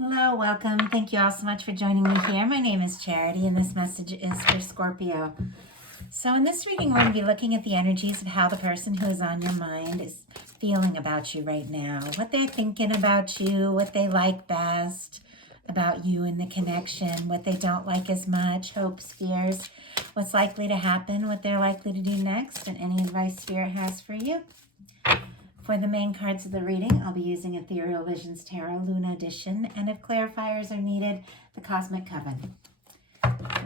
Hello, welcome. Thank you all so much for joining me here. My name is Charity, and this message is for Scorpio. So in this reading, we're going to be looking at the energies of how the person who is on your mind is feeling about you right now, what they're thinking about you, what they like best about you and the connection, what they don't like as much, hopes, fears, what's likely to happen, what they're likely to do next, and any advice Spirit has for you. For the main cards of the reading, I'll be using Ethereal Visions Tarot Luna Edition, and if clarifiers are needed, the Cosmic Coven.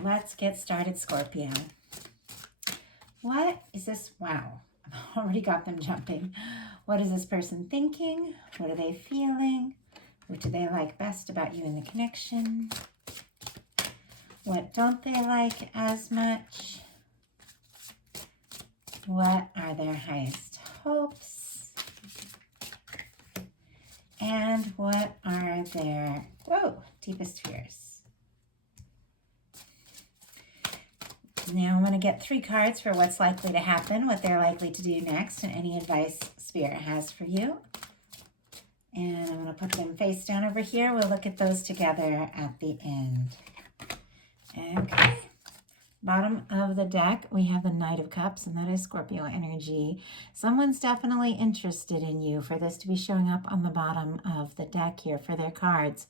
Let's get started, Scorpio. What is this? Wow, I've already got them jumping. What is this person thinking? What are they feeling? What do they like best about you in the connection? What don't they like as much? What are their highest hopes? And what are their, deepest fears? Now I'm going to get 3 cards for what's likely to happen, what they're likely to do next, and any advice Spirit has for you. And I'm going to put them face down over here. We'll look at those together at the end. Okay. Bottom of the deck, we have the Knight of Cups, and that is Scorpio energy. Someone's definitely interested in you for this to be showing up on the bottom of the deck here for their cards.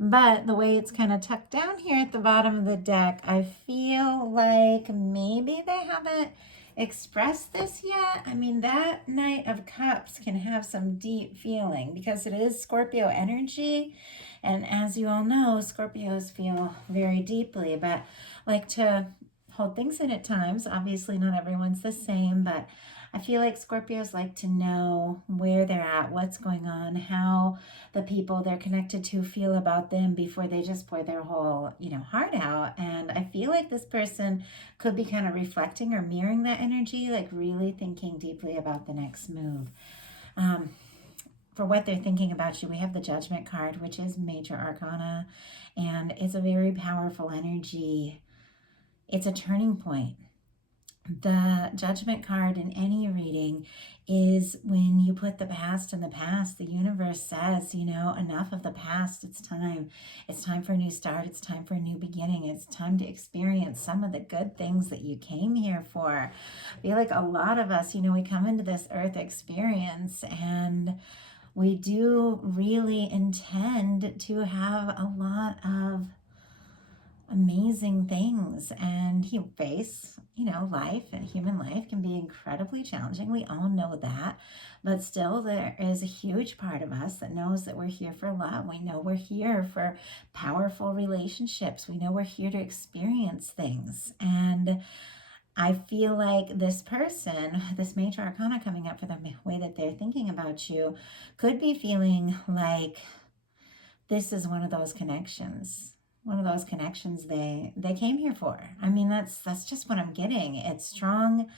But the way it's kind of tucked down here at the bottom of the deck, I feel like maybe they haven't expressed this yet. I mean, that Knight of Cups can have some deep feeling because it is Scorpio energy. And as you all know, Scorpios feel very deeply, but like to hold things in at times. Obviously, not everyone's the same, but I feel like Scorpios like to know where they're at, what's going on, how the people they're connected to feel about them before they just pour their whole, heart out. And I feel like this person could be kind of reflecting or mirroring that energy, like really thinking deeply about the next move. For what they're thinking about you, we have the Judgment card, which is Major Arcana, and it's a very powerful energy. It's a turning point. The Judgment card in any reading is when you put the past in the past. The universe says, enough of the past. It's time. It's time for a new start. It's time for a new beginning. It's time to experience some of the good things that you came here for. I feel like a lot of us, we come into this earth experience and we do really intend to have a lot of amazing things, and you face, life and human life can be incredibly challenging. We all know that, but still there is a huge part of us that knows that we're here for love. We know we're here for powerful relationships. We know we're here to experience things. And I feel like this person, this Major Arcana coming up for the way that they're thinking about you, could be feeling like this is one of those connections they came here for. I mean, that's just what I'm getting. It's strong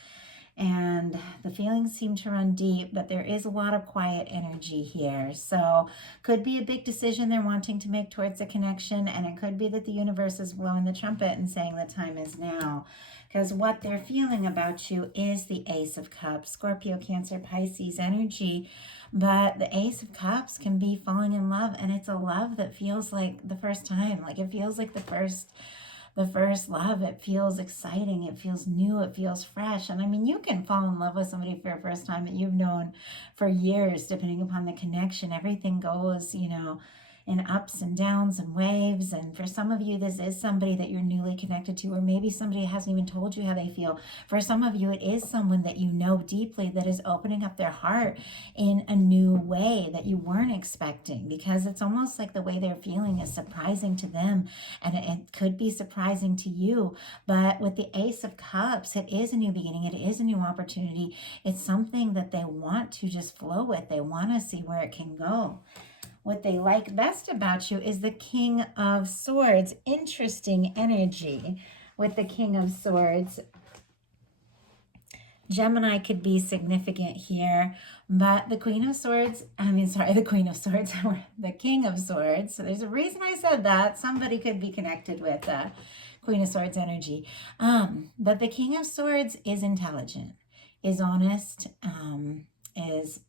and the feelings seem to run deep, but there is a lot of quiet energy here. So could be a big decision they're wanting to make towards a connection, and it could be that the universe is blowing the trumpet and saying the time is now. Because what they're feeling about you is the Ace of Cups, Scorpio, Cancer, Pisces energy. But the Ace of Cups can be falling in love, and it's a love that feels like the first time. Like it feels like the first love. It feels exciting. It feels new. It feels fresh. And I mean, you can fall in love with somebody for the first time that you've known for years, depending upon the connection. Everything goes, in ups and downs and waves. And for some of you, this is somebody that you're newly connected to, or maybe somebody hasn't even told you how they feel. For some of you, it is someone that you know deeply that is opening up their heart in a new way that you weren't expecting, because it's almost like the way they're feeling is surprising to them, and it could be surprising to you. But with the Ace of Cups, it is a new beginning. It is a new opportunity. It's something that they want to just flow with. They want to see where it can go. What they like best about you is the King of Swords. Interesting energy with the King of Swords. Gemini could be significant here, but the King of Swords, the King of Swords. So there's a reason I said that. Somebody could be connected with Queen of Swords energy. But the King of Swords is intelligent, is honest, is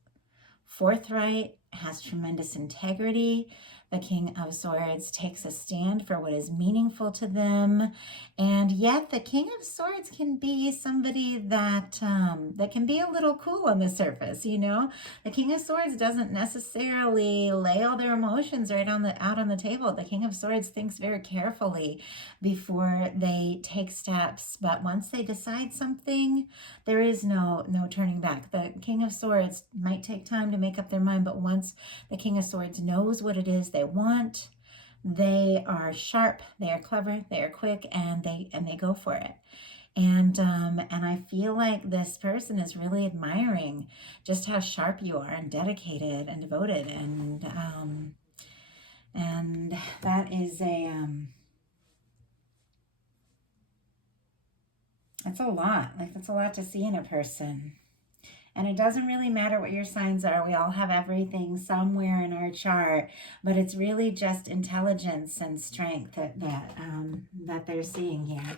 forthright, has tremendous integrity. The King of Swords takes a stand for what is meaningful to them. And yet the King of Swords can be somebody that that can be a little cool on the surface, you know? The King of Swords doesn't necessarily lay all their emotions right out on the table. The King of Swords thinks very carefully before they take steps. But once they decide something, there is no turning back. The King of Swords might take time to make up their mind, but once the King of Swords knows what it is they want, they are sharp, they are clever, they are quick, and they go for it. And I feel like this person is really admiring just how sharp you are and dedicated and devoted, and that is that's a lot. Like, that's a lot to see in a person. And it doesn't really matter what your signs are. We all have everything somewhere in our chart, but it's really just intelligence and strength that they're seeing here.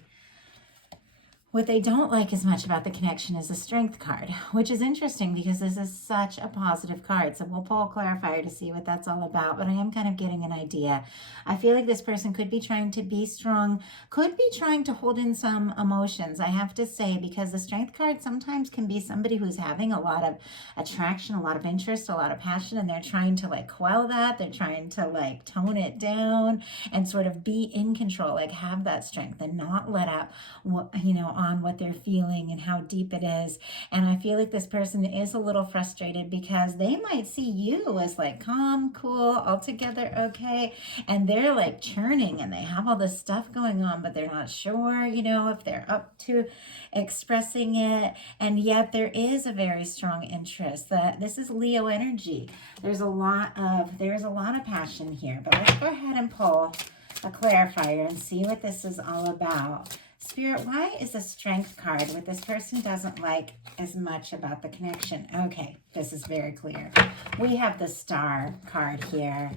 What they don't like as much about the connection is the Strength card, which is interesting because this is such a positive card. So we'll pull a clarifier to see what that's all about, but I am kind of getting an idea. I feel like this person could be trying to be strong, could be trying to hold in some emotions, I have to say, because the Strength card sometimes can be somebody who's having a lot of attraction, a lot of interest, a lot of passion, and they're trying to like quell that. They're trying to like tone it down and sort of be in control, like have that strength and not let out what, you know, on what they're feeling and how deep it is. And I feel like this person is a little frustrated because they might see you as like calm, cool, altogether okay, and they're like churning and they have all this stuff going on, but they're not sure, you know, if they're up to expressing it. And yet there is a very strong interest. That this is Leo energy. There's a lot of passion here. But let's go ahead and pull a clarifier and see what this is all about. Spirit, why is the Strength card what this person doesn't like as much about the connection? Okay, this is very clear. We have the Star card here.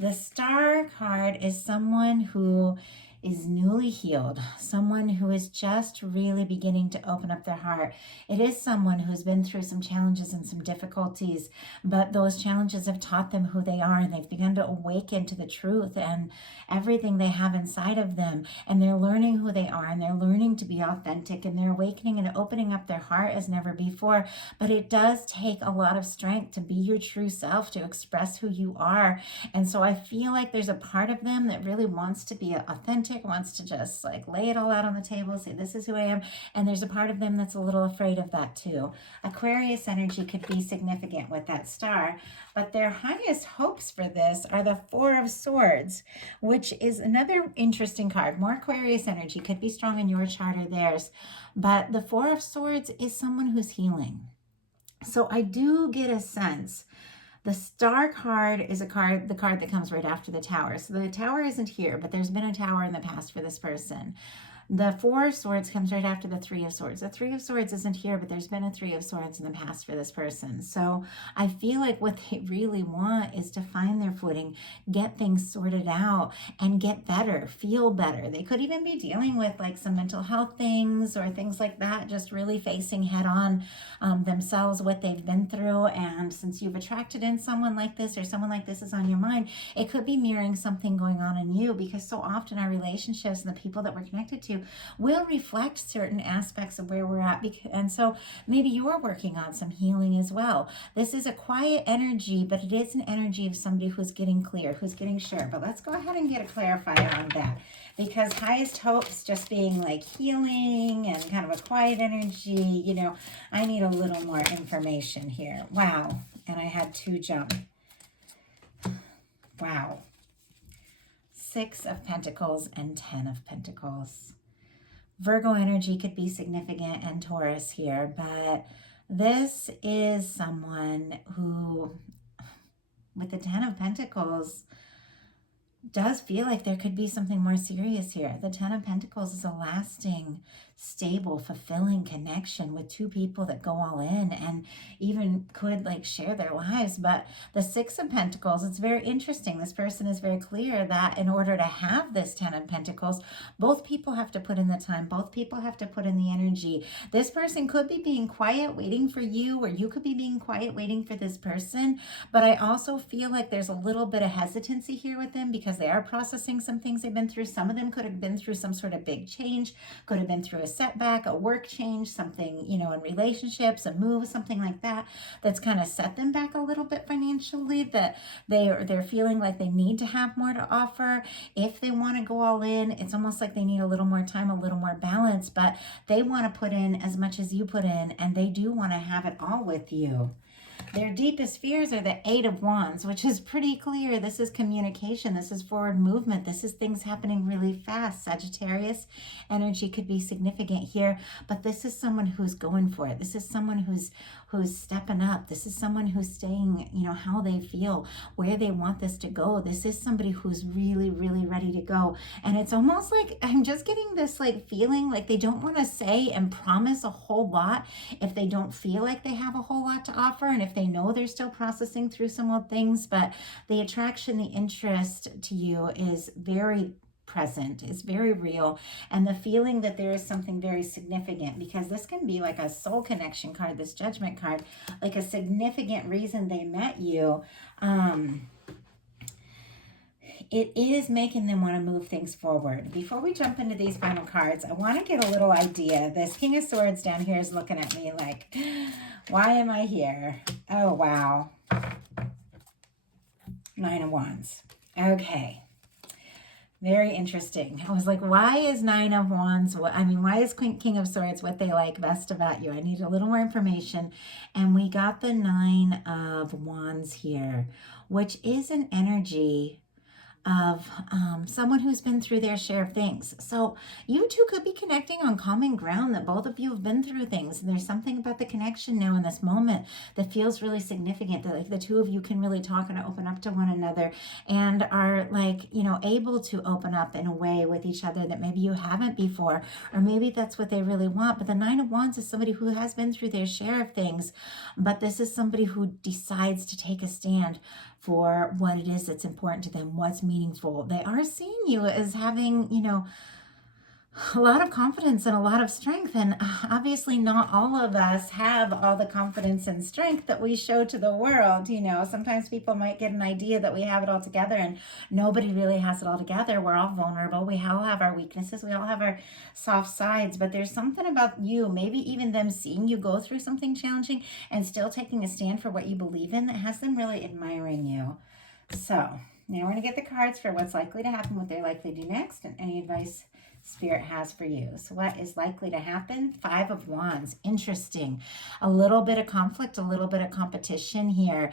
The Star card is someone who is newly healed, someone who is just really beginning to open up their heart. It is someone who's been through some challenges and some difficulties, but those challenges have taught them who they are, and they've begun to awaken to the truth and everything they have inside of them, and they're learning who they are, and they're learning to be authentic, and they're awakening and opening up their heart as never before. But it does take a lot of strength to be your true self, to express who you are. And so I feel like there's a part of them that really wants to be authentic, wants to just like lay it all out on the table, say this is who I am, and there's a part of them that's a little afraid of that too. Aquarius energy could be significant with that Star, but their highest hopes for this are the Four of Swords, which is another interesting card. More Aquarius energy could be strong in your chart or theirs, but the Four of Swords is someone who's healing. So I do get a sense. The Star card is the card that comes right after the Tower. So the Tower isn't here, but there's been a Tower in the past for this person. The Four of Swords comes right after the Three of Swords. The Three of Swords isn't here, but there's been a Three of Swords in the past for this person. So I feel like what they really want is to find their footing, get things sorted out, and get better, feel better. They could even be dealing with like some mental health things or things like that, just really facing head on themselves, what they've been through. And since you've attracted in someone like this, or someone like this is on your mind, it could be mirroring something going on in you, because so often our relationships and the people that we're connected to will reflect certain aspects of where we're at. And so maybe you're working on some healing as well. This is a quiet energy, but it is an energy of somebody who's getting clear, who's getting sure. But let's go ahead and get a clarifier on that, because highest hopes just being like healing and kind of a quiet energy, you know, I need a little more information here. Wow. And I had two jump. Wow. 6 of Pentacles and 10 of Pentacles. Virgo energy could be significant, and Taurus here, but this is someone who, with the 10 of Pentacles, does feel like there could be something more serious here. The Ten of Pentacles is a lasting, stable, fulfilling connection with two people that go all in and even could like share their lives. But the Six of Pentacles, it's very interesting. This person is very clear that in order to have this Ten of Pentacles, both people have to put in the time. Both people have to put in the energy. This person could be being quiet, waiting for you, or you could be being quiet, waiting for this person. But I also feel like there's a little bit of hesitancy here with them because they are processing some things they've been through. Some of them could have been through some sort of big change, could have been through a setback, a work change, something, you know, in relationships, a move, something like that, that's kind of set them back a little bit financially, that they're feeling like they need to have more to offer. If they want to go all in, it's almost like they need a little more time, a little more balance, but they want to put in as much as you put in, and they do want to have it all with you. Their deepest fears are the Eight of Wands, which is pretty clear. This is communication. This is forward movement. This is things happening really fast. Sagittarius energy could be significant here, but this is someone who's going for it. This is someone who's stepping up. This is someone who's staying, you know, how they feel, where they want this to go. This is somebody who's really, really ready to go. And it's almost like I'm just getting this like feeling like they don't want to say and promise a whole lot if they don't feel like they have a whole lot to offer, and if they know they're still processing through some old things. But the attraction, the interest to you is very present, is very real, and the feeling that there is something very significant, because this can be like a soul connection card, this Judgment card, like a significant reason they met you. It is making them want to move things forward. Before we jump into these final cards, I want to get a little idea. This King of Swords down here is looking at me like, why am I here? Oh, wow. Nine of Wands. Okay. Very interesting. I was like, why is Nine of Wands, why is King of Swords what they like best about you? I need a little more information. And we got the Nine of Wands here, which is an energy of someone who's been through their share of things. So you two could be connecting on common ground, that both of you have been through things. And there's something about the connection now in this moment that feels really significant, that like the two of you can really talk and open up to one another, and are like, you know, able to open up in a way with each other that maybe you haven't before, or maybe that's what they really want. But the Nine of Wands is somebody who has been through their share of things, but this is somebody who decides to take a stand for what it is that's important to them, what's meaningful. They are seeing you as having, you know, a lot of confidence and a lot of strength. And obviously not all of us have all the confidence and strength that we show to the world. You know, sometimes people might get an idea that we have it all together, and nobody really has it all together. We're all vulnerable. We all have our weaknesses. We all have our soft sides, but there's something about you, maybe even them seeing you go through something challenging and still taking a stand for what you believe in, that has them really admiring you. So now we're going to get the cards for what's likely to happen, what they're likely to do next, and any advice Spirit has for you. So what is likely to happen? Five of Wands. Interesting. A little bit of conflict, a little bit of competition here.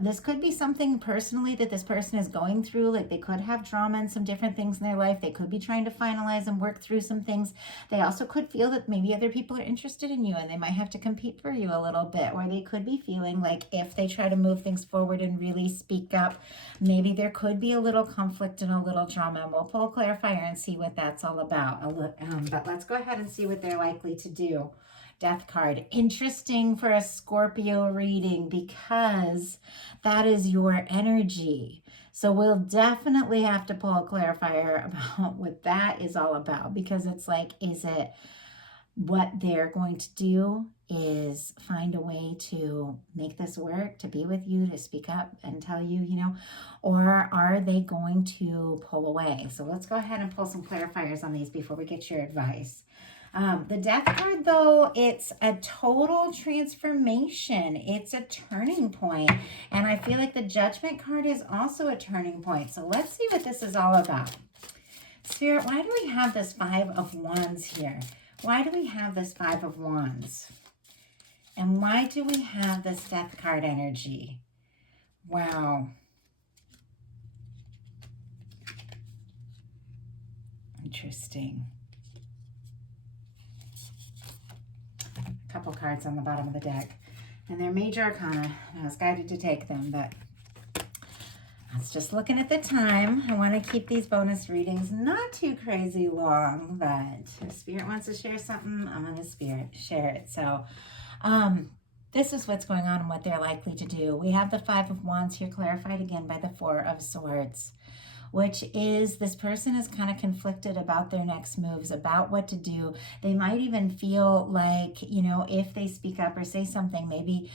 This could be something personally that this person is going through. Like they could have drama and some different things in their life. They could be trying to finalize and work through some things. They also could feel that maybe other people are interested in you and they might have to compete for you a little bit. Or they could be feeling like if they try to move things forward and really speak up, maybe there could be a little conflict and a little drama. And we'll pull a clarifier and see what that's all about. But let's go ahead and see what they're likely to do. Death card. Interesting for a Scorpio reading, because that is your energy. So we'll definitely have to pull a clarifier about what that is all about, because it's like, is it what they're going to do is find a way to make this work, to be with you, to speak up and tell you, you know, or are they going to pull away? So let's go ahead and pull some clarifiers on these before we get your advice. The Death card, though, it's a total transformation. It's a turning point. And I feel like the Judgment card is also a turning point. So let's see what this is all about. Spirit, why do we have this Five of Wands here? Why do we have this Five of Wands? And why do we have this Death card energy? Wow. Interesting. A couple cards on the bottom of the deck. And they're major arcana. I was guided to take them, but It's just looking at the time. I want to keep these bonus readings not too crazy long, but if Spirit wants to share something, I'm going to share it. So, this is what's going on and what they're likely to do. We have the Five of Wands here clarified again by the Four of Swords, which is this person is kind of conflicted about their next moves, about what to do. They might even feel like, you know, if they speak up or say something, maybe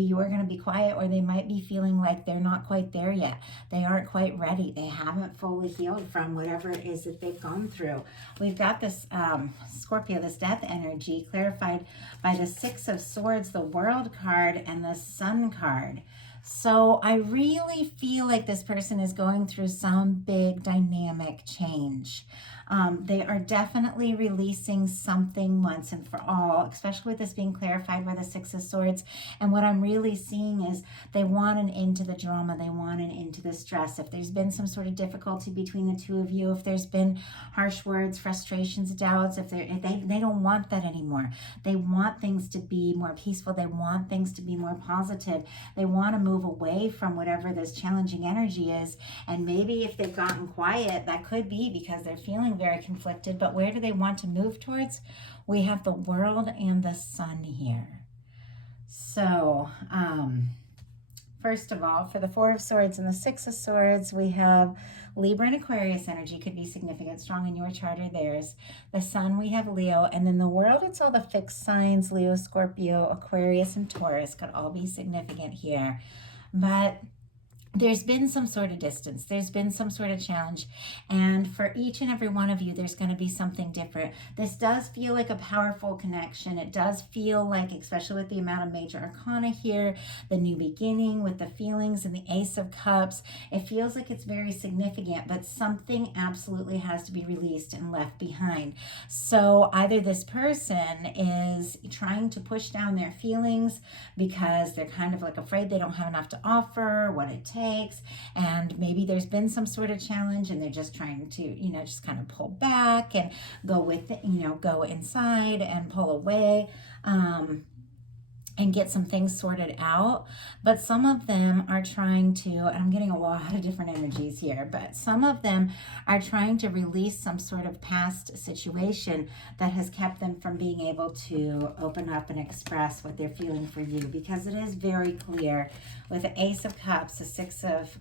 you are going to be quiet, or they might be feeling like they're not quite there yet. They aren't quite ready. They haven't fully healed from whatever it is that they've gone through. We've got this Scorpio, this death energy clarified by the Six of Swords, the World card, and the Sun card. So I really feel like this person is going through some big dynamic change. They are definitely releasing something once and for all, especially with this being clarified by the Six of Swords. And what I'm really seeing is they want an end to the drama. They want an end to the stress. If there's been some sort of difficulty between the two of you, if there's been harsh words, frustrations, doubts, if they don't want that anymore. They want things to be more peaceful. They want things to be more positive. They want to move away from whatever this challenging energy is. And maybe if they've gotten quiet, that could be because they're feeling very conflicted. But where do they want to move towards? We have the World and the Sun here. So first of all, for the Four of Swords and the Six of Swords, we have Libra and Aquarius energy could be significant, strong in your chart or theirs. The Sun, we have Leo. And then the World, it's all the fixed signs, Leo, Scorpio, Aquarius, and Taurus could all be significant here. But there's been some sort of distance. There's been some sort of challenge. And for each and every one of you, there's going to be something different. This does feel like a powerful connection. It does feel like, especially with the amount of major arcana here, the new beginning with the feelings and the Ace of Cups, it feels like it's very significant, but something absolutely has to be released and left behind. So either this person is trying to push down their feelings because they're kind of like afraid they don't have enough to offer, what it takes, and maybe there's been some sort of challenge and they're just trying to, you know, just kind of pull back and go with it, you know, go inside and pull away, and get some things sorted out. But some of them are trying to, and I'm getting a lot of different energies here, but some of them are trying to release some sort of past situation that has kept them from being able to open up and express what they're feeling for you, because it is very clear with the Ace of Cups, the Six of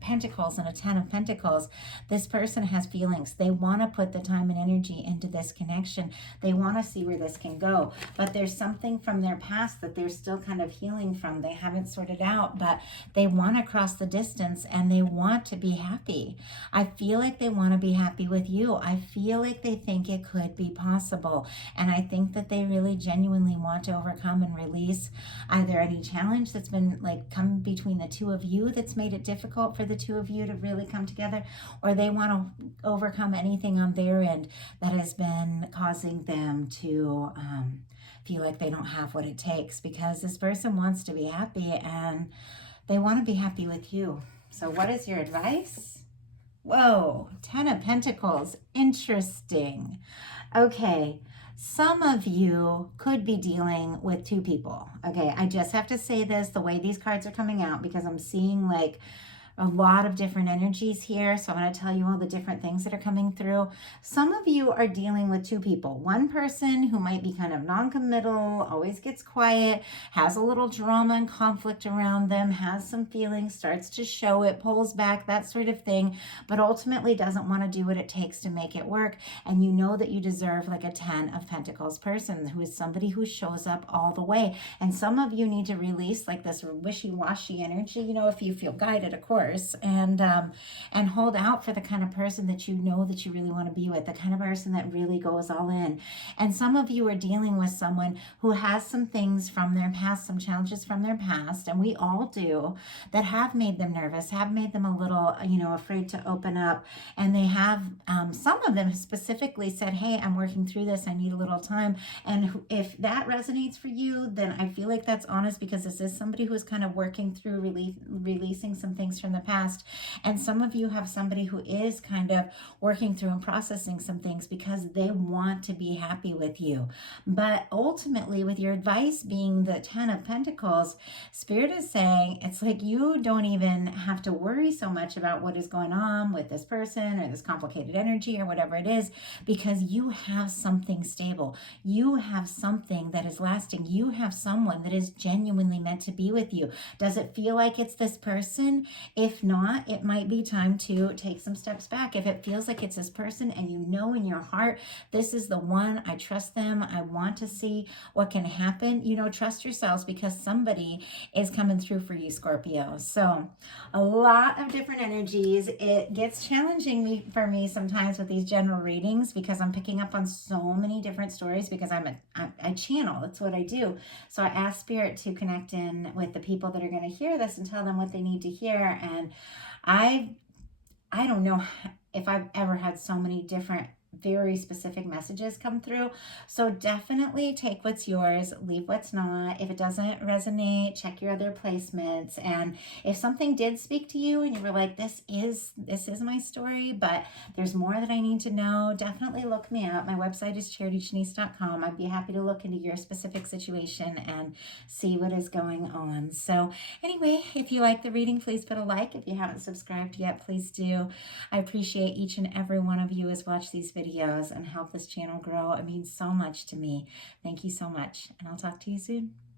Pentacles, and a Ten of Pentacles, this person has feelings. They want to put the time and energy into this connection. They want to see where this can go, but there's something from their past that they're still kind of healing from. They haven't sorted out, but they want to cross the distance and they want to be happy. I feel like they want to be happy with you. I feel like they think it could be possible, and I think that they really genuinely want to overcome and release either any challenge that's been like come between the two of you that's made it difficult for the two of you to really come together, or they want to overcome anything on their end that has been causing them to feel like they don't have what it takes, because this person wants to be happy and they want to be happy with you. So what is your advice? Whoa, Ten of Pentacles. Interesting. Okay. Some of you could be dealing with two people. Okay, I just have to say this the way these cards are coming out, because I'm seeing like a lot of different energies here. So I'm going to tell you all the different things that are coming through. Some of you are dealing with two people. One person who might be kind of non-committal, always gets quiet, has a little drama and conflict around them, has some feelings, starts to show it, pulls back, that sort of thing, but ultimately doesn't want to do what it takes to make it work. And you know that you deserve like a Ten of Pentacles person who is somebody who shows up all the way. And some of you need to release like this wishy-washy energy, you know, if you feel guided, of course, and hold out for the kind of person that you know that you really want to be with, the kind of person that really goes all in. And some of you are dealing with someone who has some things from their past, some challenges from their past, and we all do, that have made them nervous, have made them a little, you know, afraid to open up. And they have, some of them specifically said, hey, I'm working through this, I need a little time. And if that resonates for you, then I feel like that's honest, because this is somebody who is kind of working through releasing some things from in the past. And some of you have somebody who is kind of working through and processing some things because they want to be happy with you. But ultimately, with your advice being the 10 of Pentacles, Spirit is saying it's like you don't even have to worry so much about what is going on with this person or this complicated energy or whatever it is, because you have something stable. You have something that is lasting. You have someone that is genuinely meant to be with you. Does it feel like it's this person? If not, it might be time to take some steps back. If it feels like it's this person and you know in your heart, this is the one, I trust them, I want to see what can happen, trust yourselves, because somebody is coming through for you, Scorpio. So a lot of different energies. It gets challenging for me sometimes with these general readings because I'm picking up on so many different stories because I channel. That's what I do. So I ask Spirit to connect in with the people that are going to hear this and tell them what they need to hear. And I don't know if I've ever had so many different very specific messages come through. So definitely take what's yours, leave what's not. If it doesn't resonate, check your other placements. And if something did speak to you and you were like, this is my story, but there's more that I need to know, definitely look me up. My website is charityjanice.com. I'd be happy to look into your specific situation and see what is going on. So anyway, if you like the reading, please put a like. If you haven't subscribed yet, please do. I appreciate each and every one of you who's watched these videos and help this channel grow. It means so much to me. Thank you so much, and I'll talk to you soon.